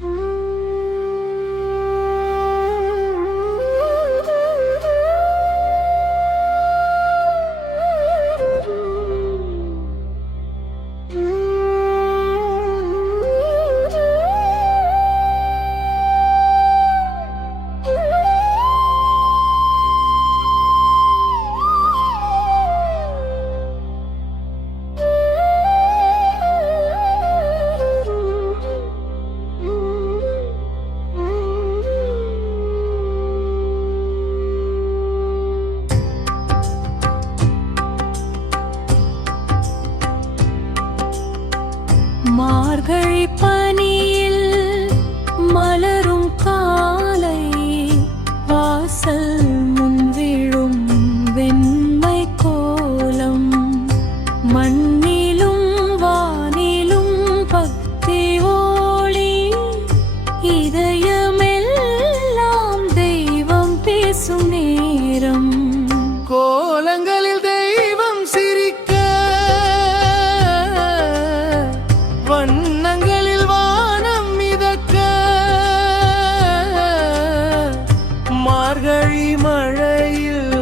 Mm-hmm. நேரம். கோலங்களில் தெய்வம் சிரிக்க வண்ணங்களில் வானம் மிதக்க மார்கழி மழையில்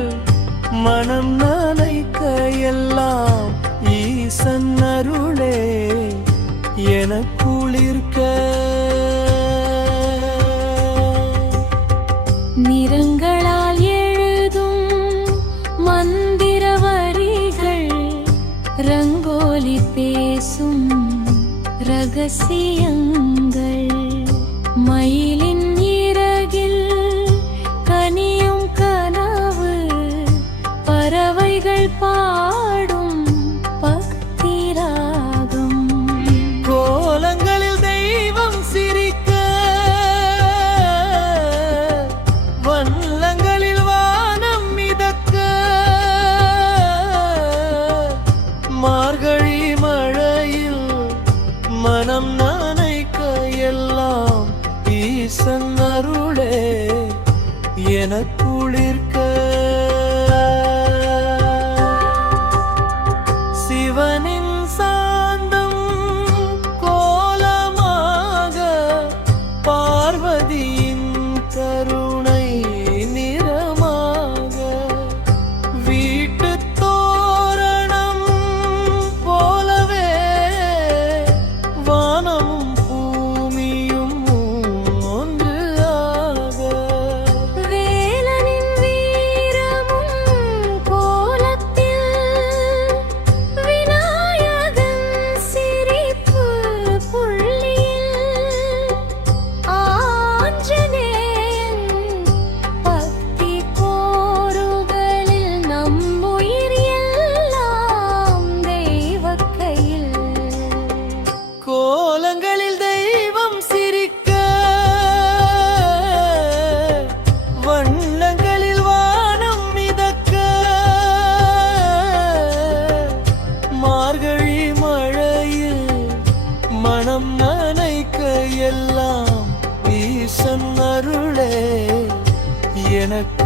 மனம் நனைக்க எல்லாம் ஈசன் அருளே என குளிர்க்க நிறங்கள் ரகசியங்கள். மயிலின் இறகில் கனியும் கனவு பறவைகள் பாடும் மனம் நனைக்க எல்லாம் ஈசன் அருளே. எனக்கு minute.